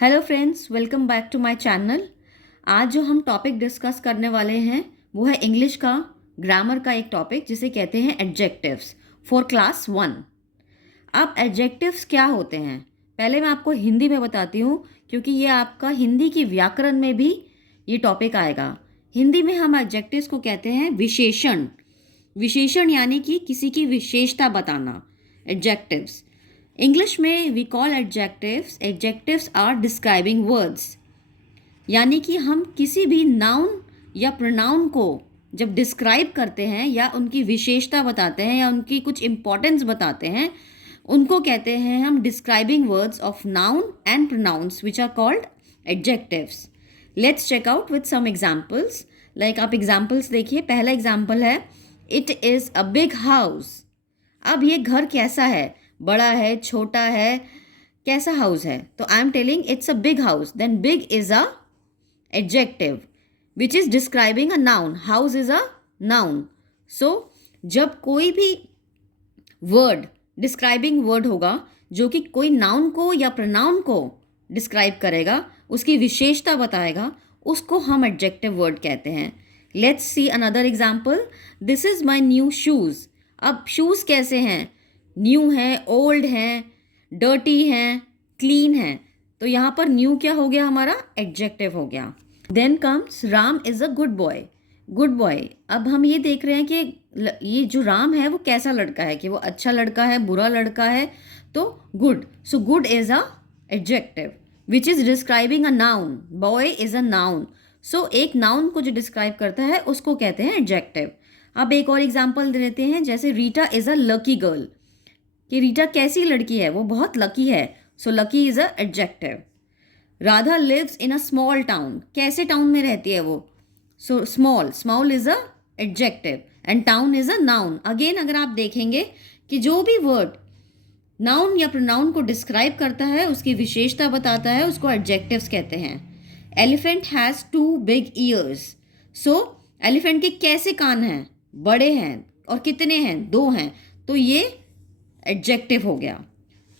Hello friends, welcome back to my channel. आज जो हम टॉपिक डिस्कस करने वाले हैं वो है इंग्लिश का ग्रामर का एक टॉपिक जिसे कहते हैं एडजेक्टिव्स फॉर क्लास 1। अब एडजेक्टिव्स क्या होते हैं पहले मैं आपको हिंदी में बताती हूँ, क्योंकि ये आपका हिंदी की व्याकरण में भी ये टॉपिक आएगा। हिंदी में हम एडजेक्टिव्स को कहते हैं विशेषण। विशेषण यानी कि किसी की विशेषता बताना, एडजेक्टिव्स। इंग्लिश में we call adjectives, adjectives are describing words. यानी कि हम किसी भी नाउन या प्रोनाउन को जब डिस्क्राइब करते हैं या उनकी विशेषता बताते हैं या उनकी कुछ इंपॉर्टेंस बताते हैं, उनको कहते हैं हम describing words of noun and pronouns which are called adjectives. Let's check out with some examples. Like आप एग्जाम्पल्स देखिए। पहला एग्जाम्पल है it is a big house. अब ये घर कैसा है, बड़ा है, छोटा है, कैसा हाउस है? तो I am telling it's a big house. Then big is a adjective which is describing a noun. House is a noun. So जब कोई भी वर्ड डिस्क्राइबिंग वर्ड होगा जो कि कोई नाउन को या प्रोनाउन को डिस्क्राइब करेगा, उसकी विशेषता बताएगा, उसको हम एडजेक्टिव वर्ड कहते हैं। Let's see another example. This is my new shoes. अब शूज़ कैसे हैं? न्यू हैं, ओल्ड हैं, डर्टी हैं, क्लीन हैं। तो यहाँ पर न्यू क्या हो गया? हमारा एडजेक्टिव हो गया। Then comes Ram is a good boy. Good boy. अब हम ये देख रहे हैं कि ये जो राम है वो कैसा लड़का है, कि वो अच्छा लड़का है, बुरा लड़का है। तो good, so good is a adjective which is describing a noun. Boy is a noun. So एक नाउन को जो डिस्क्राइब करता है उसको कहते हैं एडजेक्टिव। अब एक और एग्जाम्पल देते हैं, जैसे Rita is a lucky girl, कि रीटा कैसी लड़की है, वो बहुत लकी है। So lucky is a adjective. Radha lives in a small town. कैसे टाउन में रहती है वो? So small, small is a adjective and town is a noun. Again अगर आप देखेंगे कि जो भी वर्ड नाउन या प्रोनाउन को डिस्क्राइब करता है, उसकी विशेषता बताता है, उसको एडजेक्टिव्स कहते हैं। Elephant has 2 big years. So elephant के कैसे कान हैं? बड़े हैं। और कितने हैं? 2 हैं। तो ये एडजेक्टिव हो गया।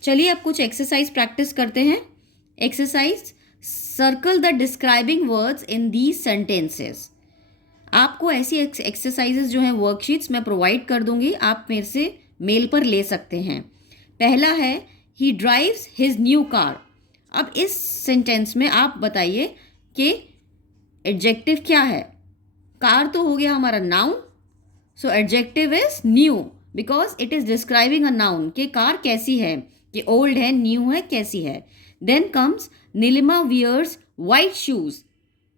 चलिए अब कुछ एक्सरसाइज प्रैक्टिस करते हैं। Exercise, circle the describing words in these sentences. आपको ऐसी एक्सरसाइजेस जो हैं वर्कशीट्स मैं प्रोवाइड कर दूंगी, आप मेरे से मेल पर ले सकते हैं। पहला है ही ड्राइव्स हिज न्यू कार। अब इस सेंटेंस में आप बताइए कि एडजेक्टिव क्या है। कार तो हो गया हमारा noun, so adjective is new because it is describing a noun कि कार कैसी है, कि ओल्ड है, न्यू है, कैसी है। Then comes Nilima wears white shoes.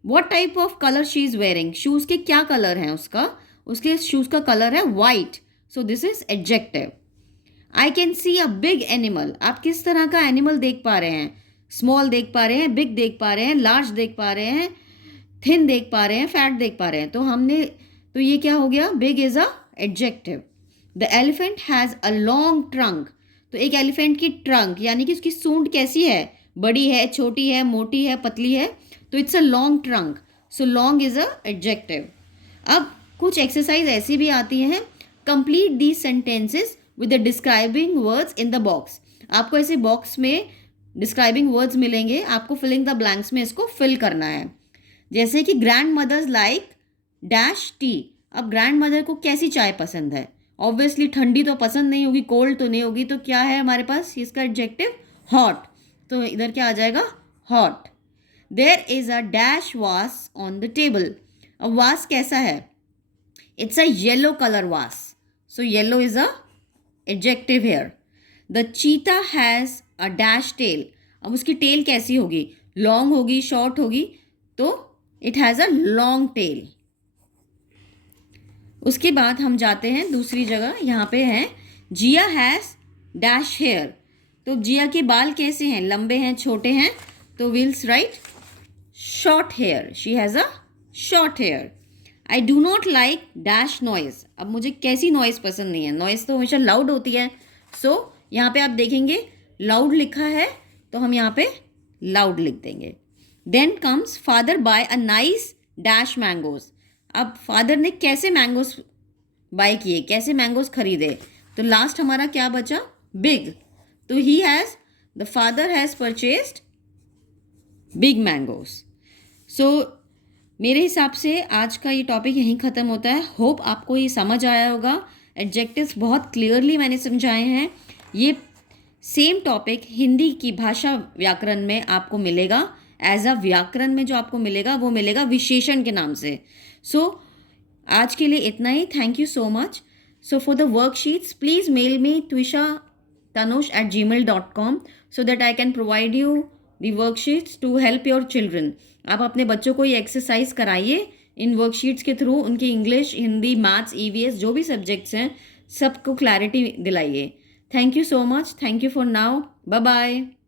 What type of colour she is wearing. Shoes के क्या कलर हैं उसका? उसके शूज का कलर है white. So this is adjective. I can see a big animal. आप किस तरह का एनिमल देख पा रहे हैं? स्मॉल देख पा रहे हैं, बिग देख पा रहे हैं, लार्ज देख पा रहे हैं, थिन देख पा रहे हैं, फैट देख पा रहे हैं। तो ये क्या हो गया? Big is a adjective. The elephant has a long trunk. तो एक एलिफेंट की ट्रंक यानी कि उसकी सूंड कैसी है? बड़ी है, छोटी है, मोटी है, पतली है। तो it's a long trunk. So long is a adjective. अब कुछ एक्सरसाइज ऐसी भी आती हैं। Complete these sentences with the describing words in the box. आपको ऐसे बॉक्स में डिस्क्राइबिंग वर्ड्स मिलेंगे, आपको फिलिंग द ब्लैंक्स में इसको फिल करना है। जैसे कि grandmother's like dash tea. अब ग्रैंड मदर को कैसी चाय पसंद है? ऑब्वियसली ठंडी तो पसंद नहीं होगी, कोल्ड तो नहीं होगी। तो क्या है हमारे पास इसका एडजेक्टिव? हॉट। तो इधर क्या आ जाएगा? Hot. There is a dash vase on the table. अब वास कैसा है? It's a yellow colour vase. So yellow is a adjective here. The cheetah has a dash tail. अब उसकी टेल कैसी होगी? लॉन्ग होगी, शॉर्ट होगी? तो it has a long tail. उसके बाद हम जाते हैं दूसरी जगह। यहाँ पे है जिया हैज़ डैश हेयर। तो जिया के बाल कैसे हैं? लंबे हैं, छोटे हैं? तो we'll write short hair. She has a short hair. I do not like dash noise. अब मुझे कैसी नॉइज़ पसंद नहीं है? नॉइज़ तो हमेशा लाउड होती है। सो यहाँ पे आप देखेंगे लाउड लिखा है, तो हम यहाँ पे लाउड लिख देंगे। Then comes father buy a nice dash mangoes. अब फादर ने कैसे मैंगोज बाय किए, कैसे मैंगोज खरीदे? तो लास्ट हमारा क्या बचा? बिग। तो he has, the father has purchased big mangoes. So मेरे हिसाब से आज का ये टॉपिक यहीं ख़त्म होता है। होप आपको ये समझ आया होगा। एडजेक्टिव्स बहुत क्लियरली मैंने समझाए हैं। ये सेम टॉपिक हिंदी की भाषा व्याकरण में आपको मिलेगा। एज अ व्याकरण में जो आपको मिलेगा वो मिलेगा विशेषण के नाम से। सो आज के लिए इतना ही। Thank you so much. So for the worksheets please mail me twisha.tanush@gmail.com so that I can provide you the worksheets to help your children. आप अपने बच्चों को ये एक्सरसाइज कराइए इन वर्कशीट्स के थ्रू। उनकी इंग्लिश, हिंदी, मैथ्स, ईवीएस जो भी सब्जेक्ट्स हैं सबको क्लैरिटी दिलाइए। Thank you so much. Thank you for now. Bye bye.